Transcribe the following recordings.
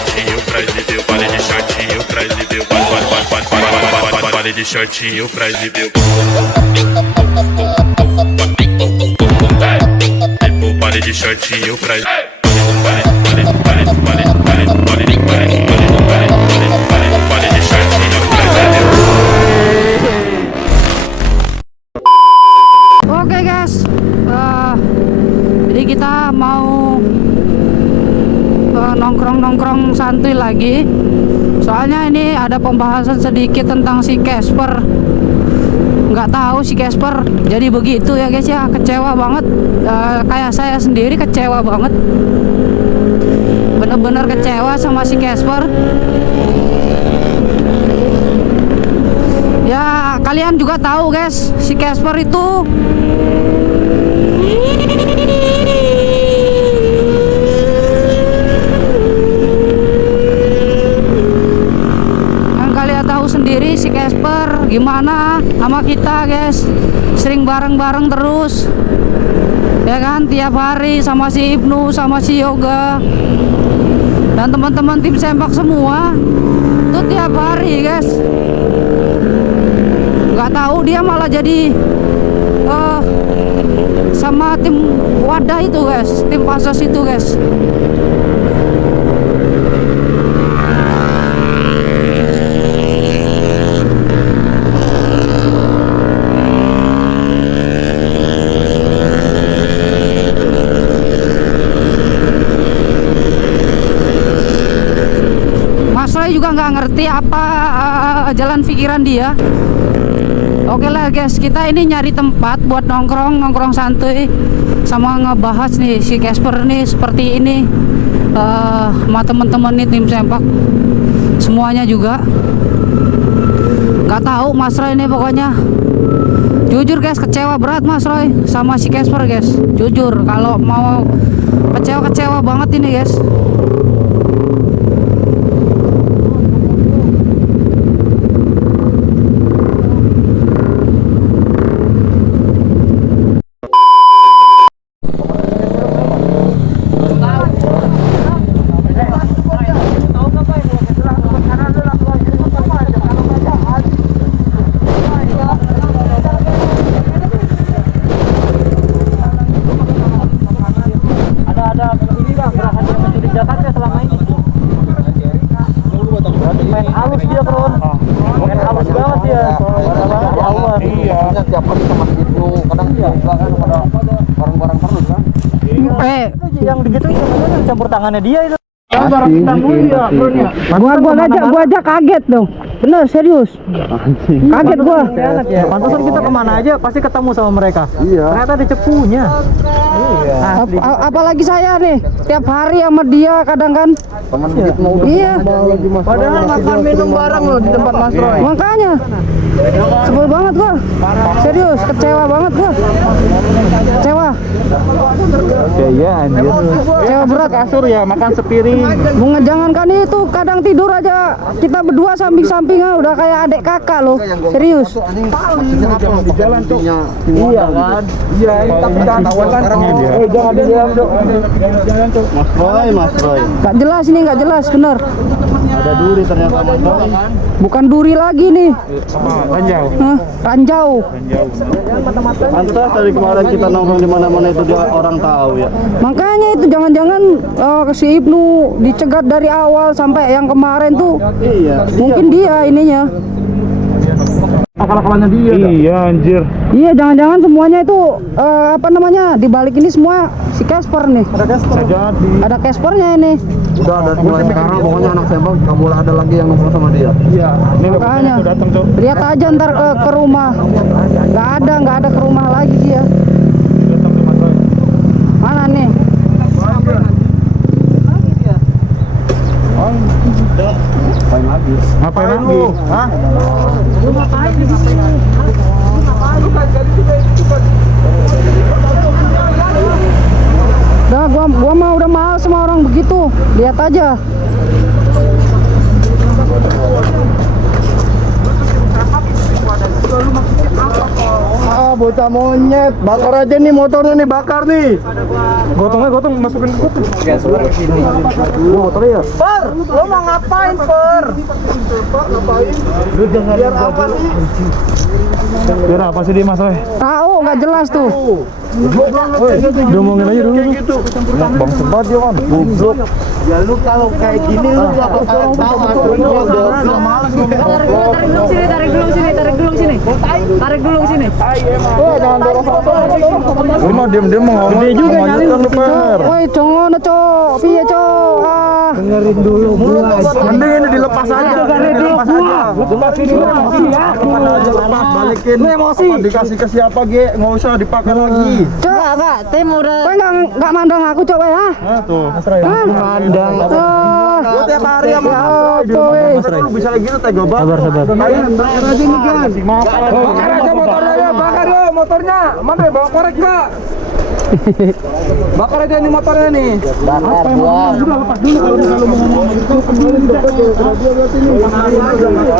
shortinho pra exibir, baile de shortinho pra exibir, baile de shortinho pra exibir. Baile de shortinho pra Oke guys, jadi kita mau nongkrong-nongkrong santuy lagi. Soalnya ini ada pembahasan sedikit tentang si Casper. Nggak tahu si Casper jadi begitu ya guys ya, kecewa banget. Kayak saya sendiri kecewa banget, bener-bener kecewa sama si Casper. Ya kalian juga tahu guys, si Casper itu yang kalian tahu sendiri si Casper gimana sama kita guys, sering bareng-bareng terus ya kan, tiap hari sama si Ibnu, sama si Yoga dan teman-teman tim sempak semua itu tiap hari guys. Nggak tahu dia malah jadi sama tim wadah itu guys, tim pasos itu guys. Mas Roy juga nggak ngerti apa jalan pikiran dia. Oke lah guys, kita ini nyari tempat buat nongkrong santuy sama ngebahas nih si Casper nih seperti ini sama temen-temen nih tim sempak semuanya juga. Nggak tahu Mas Roy ini pokoknya. Jujur guys, kecewa berat Mas Roy sama si Casper guys. Jujur kalau mau kecewa banget ini guys. Yang begitu campur tangannya dia itu. Gua aja kaget dong. Bener, serius. Kaget gua. Pantesan kita kemana aja pasti ketemu sama mereka. Iya. Ternyata ada cepunya. Iya. Apalagi saya nih, tiap hari sama dia kadang kan. Iya. Padahal makan minum bareng loh di tempat Mas Roy. Makanya. Sebel banget gua. Serius, kecewa banget gua. Kecewa. Iya anjir. Kecewa berat. Kasur ya, makan sepiring. Jangankan itu, kadang tidur aja kita berdua samping-sampingan udah kayak adik kakak loh. Serius. Di jalan tuh. Iya kan? Iya, tapi kan jangan di jalan tuh. Jalan tuh. Mas Roy. Gak jelas ini, gak jelas bener. Ada duri ternyata Mas Roy. Bukan duri lagi nih. Ranjau. Ranjau. Pantas dari kemarin kita nongkrong di mana-mana itu dia orang tahu ya. Makanya itu jangan-jangan si Ibnu dicegat dari awal sampai yang kemarin tuh. Iya. Mungkin dia ininya. Akal-akalannya dia. Iya anjir. Iya, jangan-jangan semuanya itu apa namanya? Di balik ini semua si Casper nih. Ada Casper. Ada Caspernya ini. Udah ada mulai sekarang pokoknya anak sembang nggak boleh ada lagi yang nongkrong sama dia. Iya. Makanya lihat aja ntar ke rumah. Nggak ada ke rumah lagi dia. Mana nih? Ngapain lagi? Hah? Lu ngapain di sini? Udah, gua mah udah mahal sama orang begitu. Lihat aja. Ah, bocah monyet. Bakar aja nih motornya nih, bakar nih. Gotong masukin gotong. Motornya ya? Per, lo mau ngapain, Per? Ngapain? Lu dengerin apa sih? Biar apa sih dia Mas? Tahu nggak jelas tuh. Diomongin aja dulu. Bang sempat dia kan. Goblok. Ya lu kalau kayak gini lu gak bakal tahu Tarik dulu sini. Tarik dulu sini. Jangan dorong lu mah diam-diam mau ngomong. Gede juga nyali lu, Per. Woi, congono, Cok. Piye, Cok? Ah. Dengerin dulu gua. Mending ini dilepas aja. Dilepas aja. Lepasin dulu emosi ya. Lepas balikin. Lu emosi. Dikasih ke siapa, Ge? Enggak usah dipakai lagi. Cok, enggak. Tim udah. Kowe enggak mandang aku, Cok, ya? Nah, tuh. Mandang. Lu tiap hari sama aku. Lu bisa kayak gitu tega banget. Sabar. Bakar aja nih, Gan. Bakar aja motornya ya, bakar ya motornya. Mana ya, bawa korek enggak? Bakar aja nih motornya nih. Bakar buang. Udah lepas dulu kalau mau ngomong gitu.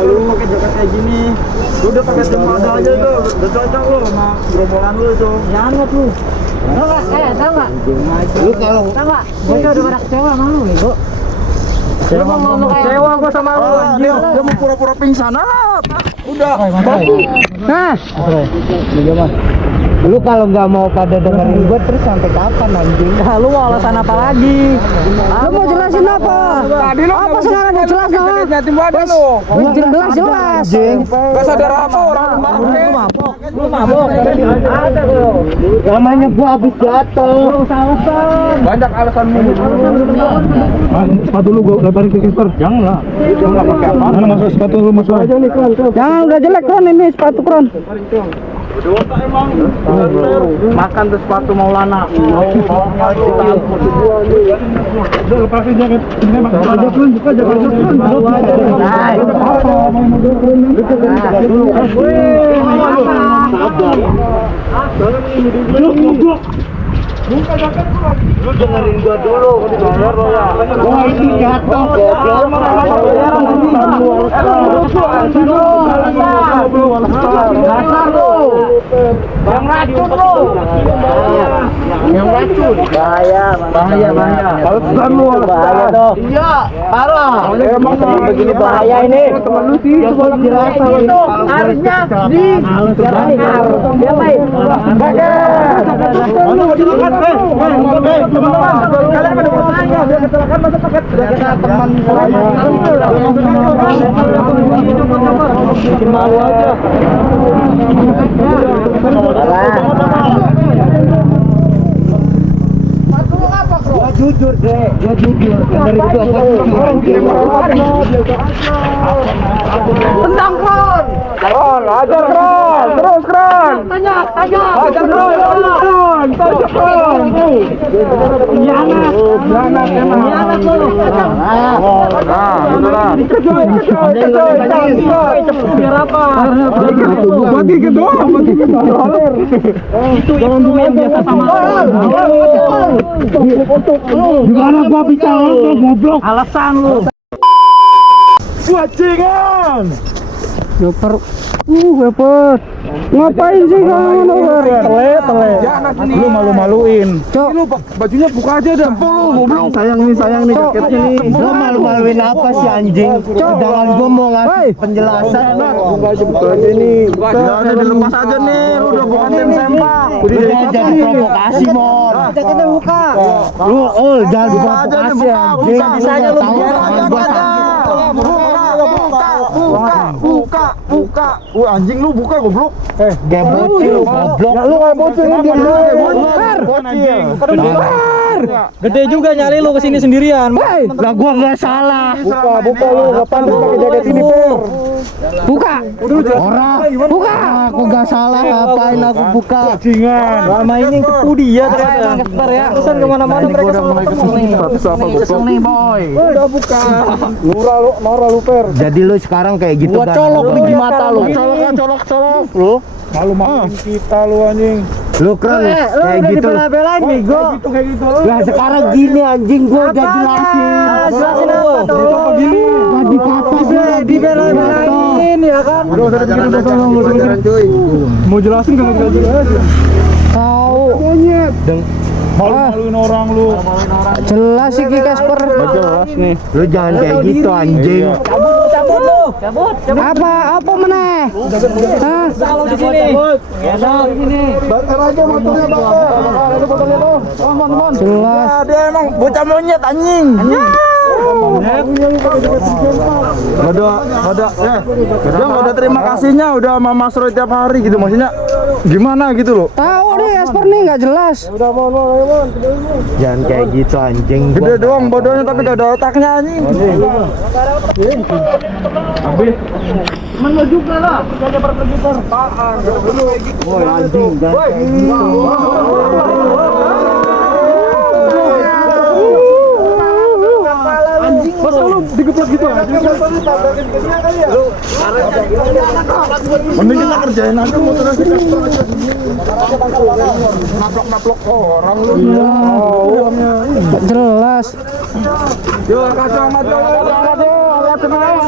Lu pakai jaket kayak gini. Lu udah pakai tempada aja tuh. Udah cocok lu sama gerombolan lu tuh. Jangan lu. Tahu nggak? Lu kalau Tahu nggak? Gue udah pada kecewa sama lu, Bego. Lu mau ngomong kayak Kecewa gua sama lu anjir. dia mau pura-pura pingsan lah. Udah. Nah, Lu kalau nggak mau pada dengerin gua terus sampai kapan anjing? lu mau alasan apa lagi? Lu mau jelasin apa? Tadi lu Apa sekarang mau jelas no? Yatim wadah lu. Jelas. Gak sadar apa orang mabuk. Lu mabok. Ada lu. Namanya gua habis jatuh. Banyak alasanmu. Sepatu lu gua lebarin ke kiper. Jangan lah. Jangan pakai apa? Mana masuk sepatu lu masuk aja nih, Kron. Jangan udah jelek Kron ini sepatu Kron. Makan tuh sepatu Maulana. Udah lepasin jaket. Ini Mas. Buka jaket. Lu dengerin gua dulu, bayar lo ya. Gua itu jatuh, Yang racun lo. Yang racun. Bahaya. Alasan lu bahaya dong. Iya, parah. Emang begini bahaya ini. Yang gua jelas itu harusnya di kalian pada mau tanya, biar kecelakaan masa paket kita teman bikin malu aja. Gua jujur deh, dari itu tendang Kron. Ajar Kron, terus Kron. Tanya. Ajar Kron. Jangan emang. Biar apa? Bagi kedua. Itu yang biasa sama gimana gua bicara lu goblok. alasan lu. Bajingan. Super. Weper. Ngapain sih kamu Tele. Jangan ini. Lu malu-maluin. Cok. Lu bajunya buka aja dah. Goblok. Sayang nih jaketnya nih. Gua malu-maluin apa sih anjing? Sedangkan gua mau ngasih penjelasan. Buka aja nih. Jangan dilepas aja nih. Lu udah bukan tim sempak. Udah jadi provokasi, Mon. Jaketnya buka. Lu jangan provokasi anjing. Bisa aja lu Buka. Anjing lu buka goblok. Gak bocil lu goblok. Lu enggak bocil ini dia. Bocil. Gede juga nyali lu kesini sendirian. Lah gua enggak salah. Buka lu. Enggak pantas pakai jaket ini, Per. Buka. Buka. Aku enggak salah, ngapain aku buka? Bajingan. Lama ini kepu dia ternyata. Ya. Pesan kemana-mana mereka selalu ketemu nih. Kesel nih, boy. Udah buka. Nora lu, Per. Jadi lu sekarang kayak gitu Gua kan? colok nih di mata lu. Colok lu. Malu-maluin kita lu anjing. Lu kan kayak gitu. Bela-belain bego. Kayak gitu lu. Lah sekarang gini anjing gua udah jelasin. Jelasin apa tuh? Begini. Tadi kata Dibela-belain ya. kan? Mau jelasin kalau tidak jelas. Tahu. Malu-maluin orang lu. Jelas sih Ki Casper. Jelas nih. Lu jangan kayak gitu anjing. Cabut lu. Apa meneh? Hah? Selalu di sini. Di sini. Bakar aja motornya bakar. Ada motornya tuh. Teman-teman. Jelas. Dia emang bocah monyet anjing. Ada ya. Dia nggak ada terima kasihnya udah sama Mas Roy tiap hari gitu, maksudnya gimana gitu loh. Tahu deh Casper nih nggak jelas. Jangan kayak gitu anjing. Gede doang bodohnya tapi gak ada otaknya anjing. Habis. Menunjukkan lah. Jadi berputar. Woi anjing. Masa lu digeplak gitu anjing? Mending kita kerjain aja motornya sih. Naplok-naplok orang lu. Nggak jelas. Yo kasih amat yo. Lihat semua.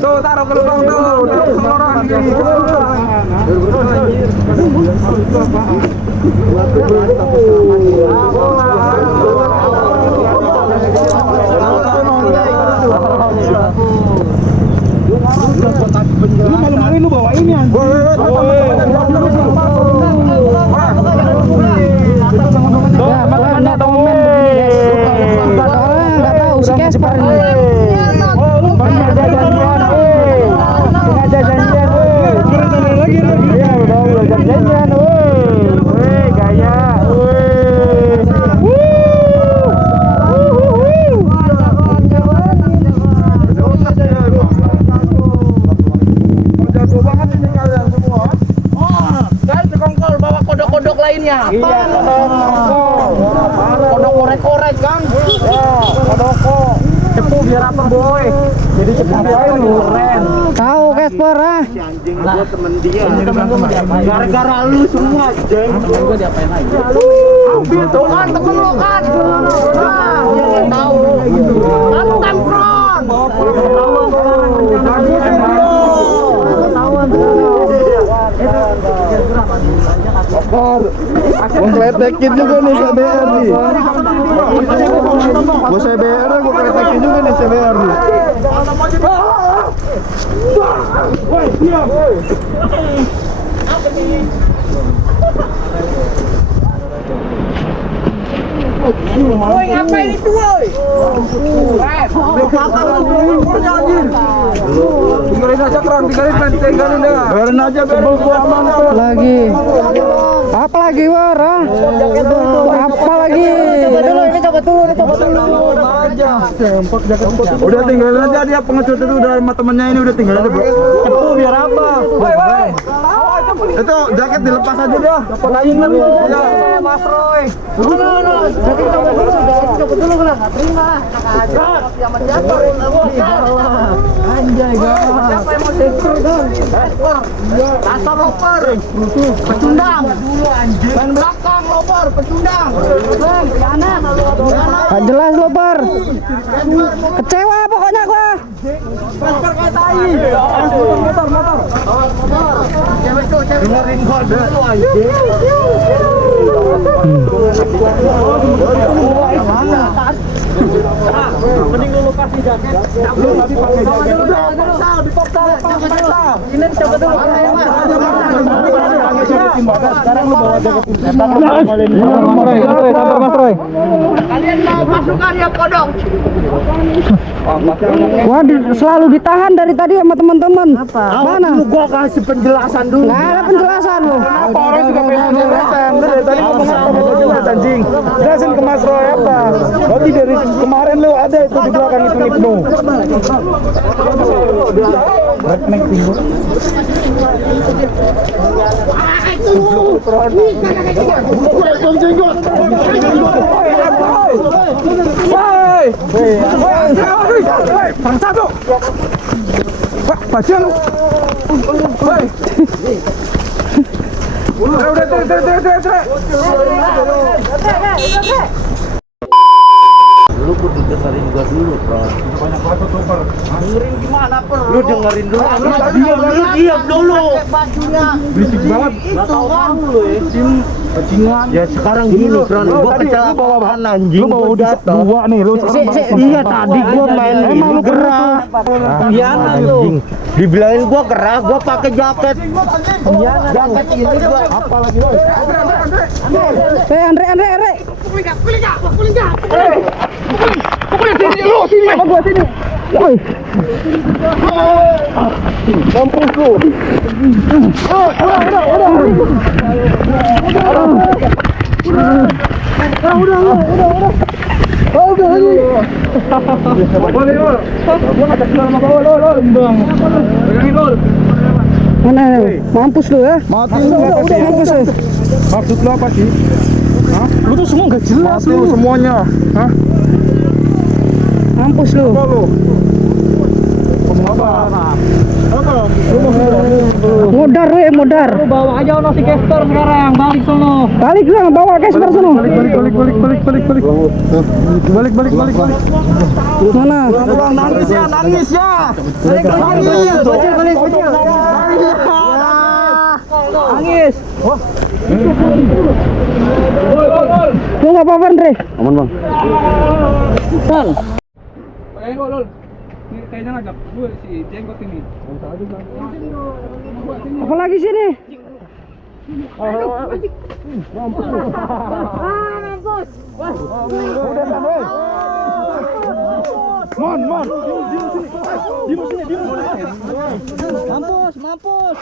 Tuh taruh ke lubang tuh. Semua orang. Lu malu-maluin lu bawa ini anjing. Ya, makanya komen begini guys. Soalnya nggak tahu si Casper ini. Kodok lainnya. Iya, kodok korek-korek kan. Ya, kodok. Cepu biar apa boy? Jadi cepu biar keren. Tahu Casper ah. Anjing gua temen dia. Gara-gara lu semua, Jeng. Gua diapain lagi? Ambil tuh kan temen lu kan. Nah, yang tahu. Kamu kan front. Gua kletekin juga nih CBR nih. Gua CBR, gua kletekin juga nih CBR nih. Woi, ngapain itu, woi? Tinggalin aja kerang, tinggalin dah. Biarin aja biar gua aman. Lagi. Apa lagi war? Ah? Apa lagi? Ini coba dulu. Udah tinggalin aja dia pengecut itu udah sama temennya ini udah tinggalin aja bro. Cepu biar apa? Woi. Itu jaket dilepas aja dia. Lepasin lagi. Ya. Mas Roy. Jadi coba dulu lah. Terima lah. Yang menjatuh. Anjay, siapa yang mau sektor dong? Dasar loper. Pecundang. Ban belakang loper, pecundang. Kanan. Gak jelas lo Par. Kecewa pokoknya gua. Pasar kayak tai. Motor. Dengerin gua dulu anjing. Mending lu kasih jaket. Ini coba dulu. Sekarang lu bawa jaket. Sabar Mas Roy. Kalian mau pasukan ya kodok? Wah selalu ditahan dari tadi sama teman-teman. Mana? Gua kasih penjelasan dulu. Nggak ada penjelasan lo. Apa orang juga pengen penjelasan? Dari tadi ngomong apa mau jelas anjing? Jelasin ke Mas Roy apa? Berarti dari kemarin lu ada itu di belakang itu Ibnu. Bangsa tuh. Pak, baca lu. Woi. Udah, Lu kudu dengerin gua dulu, Bro. Banyak banget tuh, Per. Dengerin gimana, Per? Lu dengerin dulu. Diam dulu. Bajunya. Berisik banget. Itu kan lu ya. Bajingan. Ya sekarang gini, Bro. Gua kecelakaan anjing. Lu bawa Gua jatuh. dua nih, lu. Iya tadi gua main Emang lu gerah. Pengkhianat lu. Anjing. Dibilangin gua gerah, gua pakai jaket. Jaket ini gua Apa lagi, woi? Andre. Mana? Mampus lu ya. Mati lu apa sih? Mampus lu. Maksud lu apa sih? Hah? Lu tuh semua gak jelas lu semuanya. Hah? Mampus lu. Apa lu? Ngomong apa? Apa? Lu mau Modar. Lu bawa aja ono si Casper sekarang, balik sono. Balik lu bawa Casper sono. balik. Mana? Nangis ya. Nangis. Lu enggak apa-apa, Andre. Aman, Bang. Kayaknya ngajak gue si jenggot ini. Apa lagi sini? Mon. Mampus.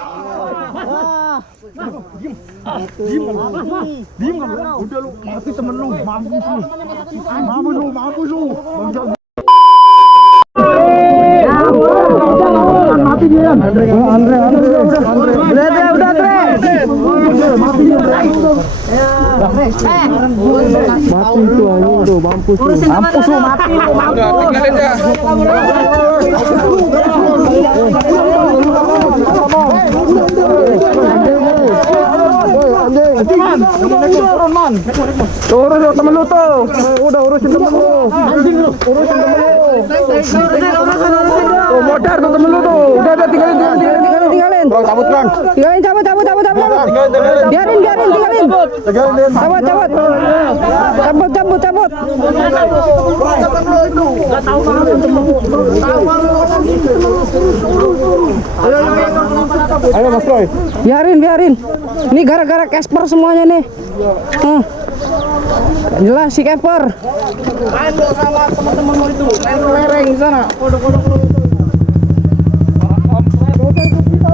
Diem kan lu? Udah lu, mati temen lu, mampus lu. Mati dia. Andre. Udah. Mati dia. Mati itu anjing tuh, mampus lu. Mati lu. Tinggalin aja. Turun ya temen lu tuh. Udah urusin temen lu. Anjing lu. Urusin temen lu. Tuh modar tuh temen lu tuh. Udah tinggalin. Bang, cabut. Tinggalin, cabut. Biarin, tinggalin. Tinggalin. Cabut. Ayo Mas Roy. Biarin. Ini gara-gara Casper semuanya nih. Jelas si Casper. Main lu sama teman-temanmu itu. Main lereng di sana. Kodok. Ikut kita.